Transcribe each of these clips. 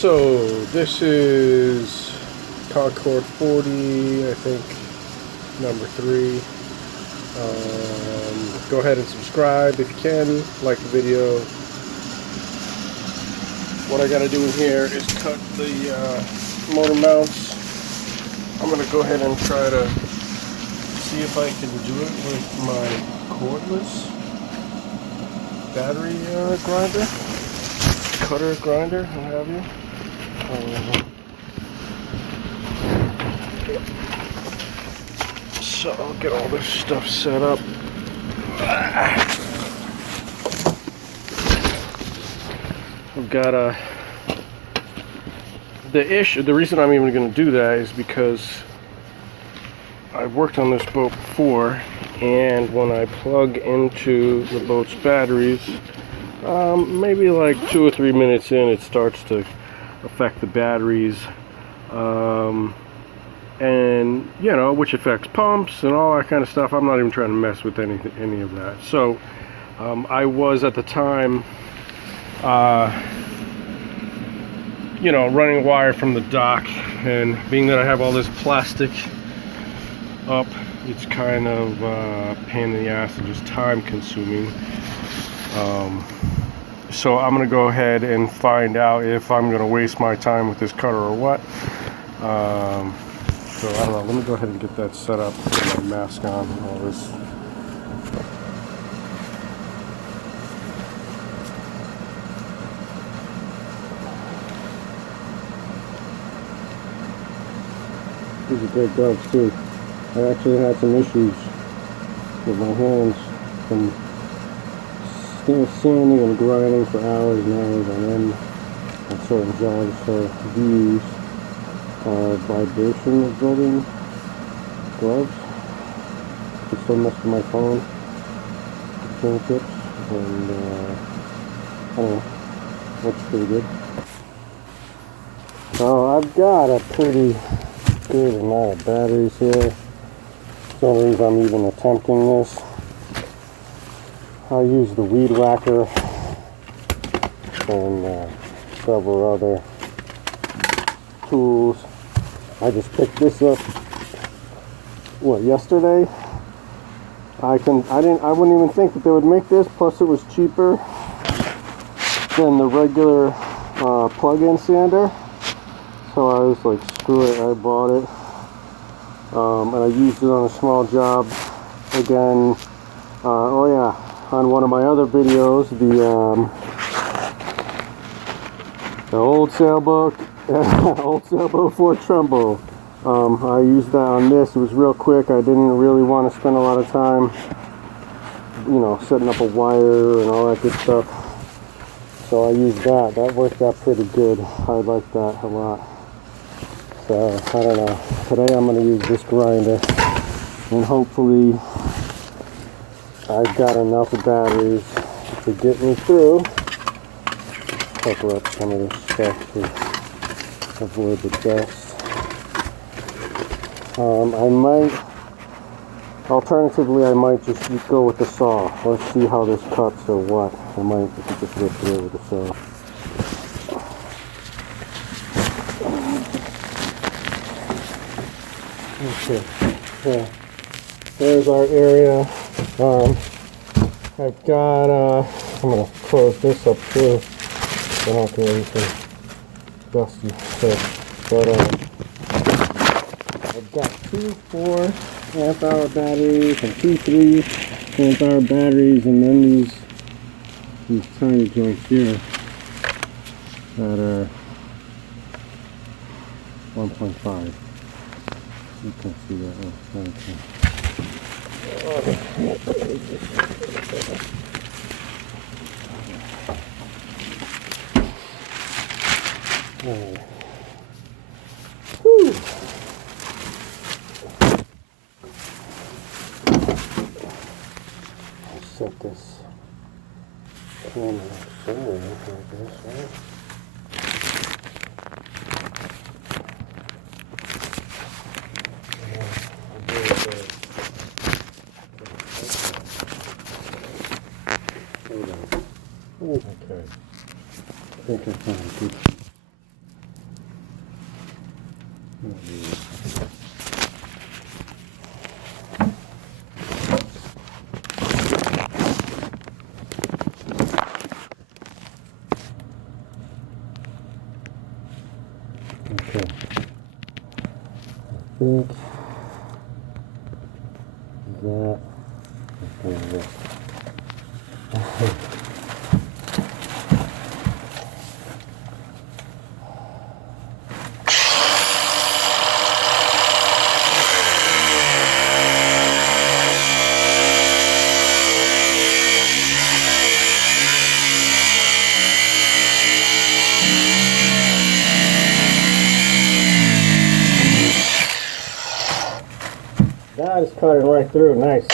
So this is Concord 40, I think, number 3. Go ahead and subscribe if you can, like the video. What I gotta do in here is cut the motor mounts. I'm gonna go ahead and try to see if I can do it with my cordless battery grinder, cutter grinder, what have you. So I'll get all this stuff set up. I've got the reason I'm even going to do that is because I've worked on this boat before, and when I plug into the boat's batteries, maybe like 2 or 3 minutes in, it starts to affect the batteries, and you know, which affects pumps and all that kind of stuff. I'm not even trying to mess with any of that. So I was at the time you know, running wire from the dock, and being that I have all this plastic up, it's kind of a pain in the ass and just time consuming. So I'm gonna go ahead and find out if I'm gonna waste my time with this cutter or what. So I don't know, let me go ahead and get that set up, put my mask on and all this. These are great gloves too. I actually had some issues with my hands from sanding and grinding for hours and hours on end on certain jobs. So these are vibration absorbing gloves. It's so much for my phone, fingertips, and I don't know, looks pretty good. So I've got a pretty good amount of batteries here. That's the only reason I'm even attempting this. I use the weed whacker and several other tools. I just picked this up, what, yesterday? I wouldn't even think that they would make this, plus it was cheaper than the regular plug-in sander. So I was like, screw it, I bought it. And I used it on a small job again. Oh yeah, on one of my other videos, the old sailboat, old sailboat for Trumbo. I used that on this. It was real quick. I didn't really want to spend a lot of time, you know, setting up a wire and all that good stuff. So I used that. That worked out pretty good. I like that a lot. So I don't know. Today I'm going to use this grinder, and hopefully I've got enough batteries to get me through. Cover up some of this stuff to avoid the dust. Alternatively, I might just go with the saw. Let's see how this cuts or what. I might just lift it with the saw. Okay, yeah. There's our area. I've got, I'm going to close this up too. I don't get anything dusty. But I've got 2 4-amp-hour batteries and 2 3-amp-hour batteries, and then these tiny joints here that are 1.5. You can see that. Oh, okay. Whew. I'll set this camera up somewhere like this, right? Okay. I think I found a good Okay. I think that is going to work. That is cutting right through, nice.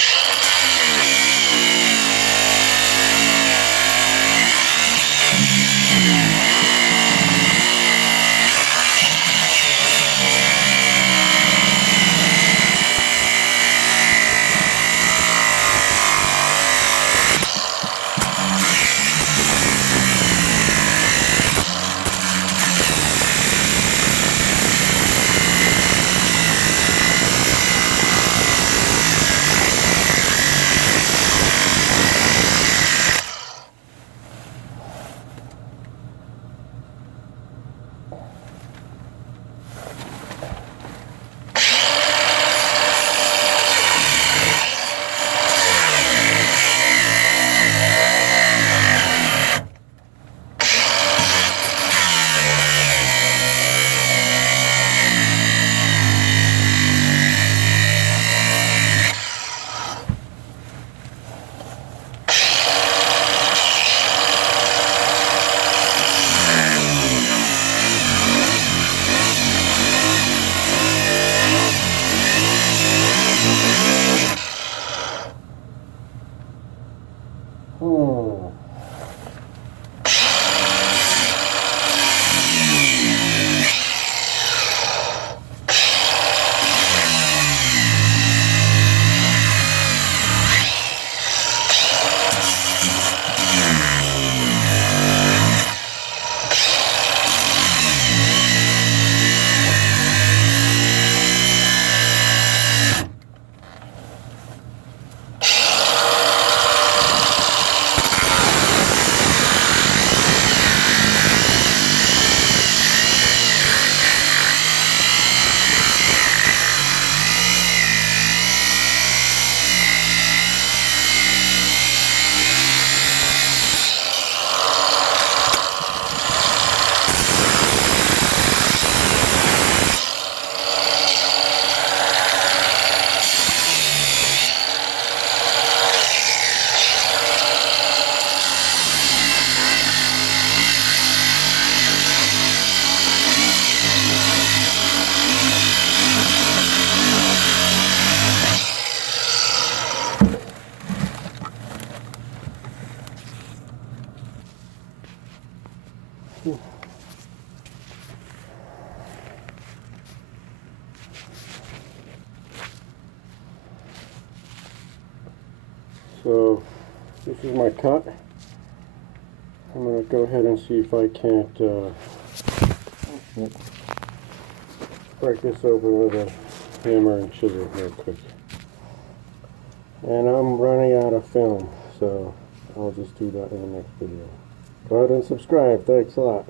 So this is my cut. I'm going to go ahead and see if I can't break this open with a hammer and chisel real quick. And I'm running out of film, so I'll just do that in the next video. Go ahead and subscribe. Thanks a lot.